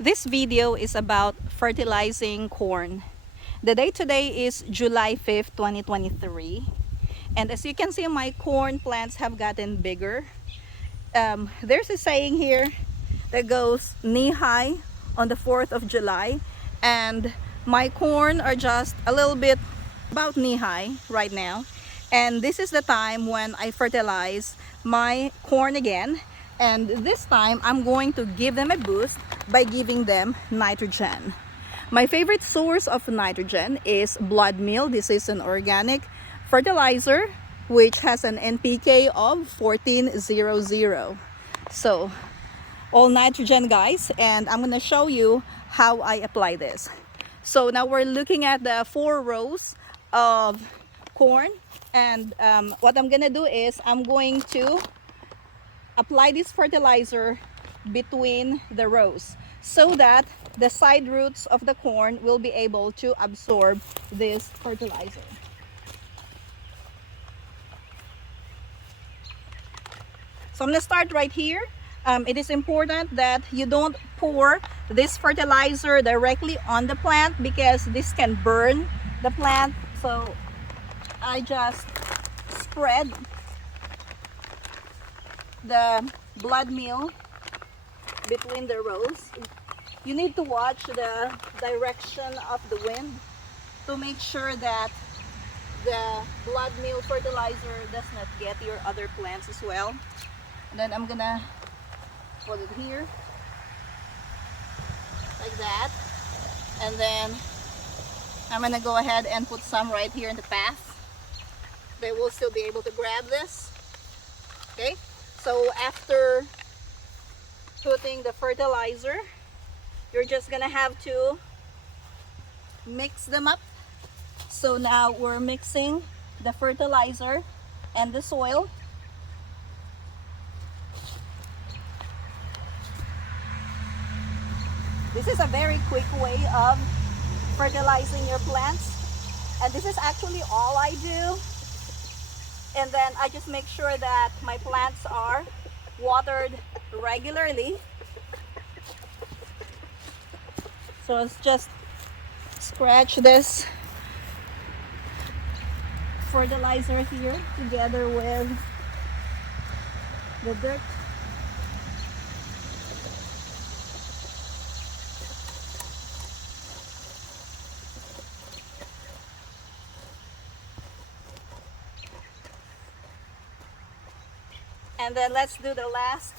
This video is about fertilizing corn. The date today is July 5th, 2023. And as you can see, my corn plants have gotten bigger. There's a saying here that goes knee-high on the 4th of July. And my corn are just a little bit about knee-high right now. And this is the time when I fertilize my corn again. And this time, I'm going to give them a boost by giving them nitrogen. My favorite source of nitrogen is blood meal. This is an organic fertilizer which has an NPK of 1400. So, all nitrogen, guys, and I'm going to show you how I apply this. So now we're looking at the 4 rows of corn, and what I'm going to do is I'm going to apply this fertilizer between the rows so that the side roots of the corn will be able to absorb this fertilizer. So I'm going to start right here. It is important that you don't pour this fertilizer directly on the plant because this can burn the plant. So I just spread the blood meal between the rows. You need to watch the direction of the wind to make sure that the blood meal fertilizer does not get your other plants as well. And then I'm gonna put it here like that, and then I'm gonna go ahead and put some right here in the path. They will still be able to grab this. Okay, so after putting the fertilizer, you're just gonna have to mix them up. So now we're mixing the fertilizer and the soil. This is a very quick way of fertilizing your plants, and this is actually all I do. And then I just make sure that my plants are watered regularly. So let's just scratch this fertilizer here together with the dirt. And then let's do the last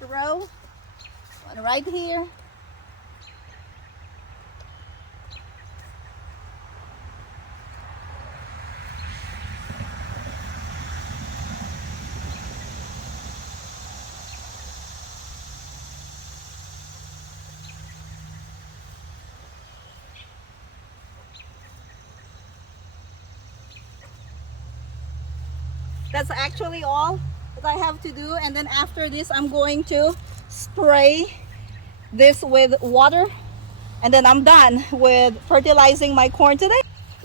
row, one right here. That's actually all that I have to do, and then after this I'm going to spray this with water, and then I'm done with fertilizing my corn today.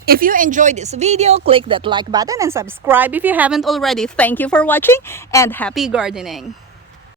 If you enjoyed this video, click that like button and subscribe if you haven't already. Thank you for watching and happy gardening.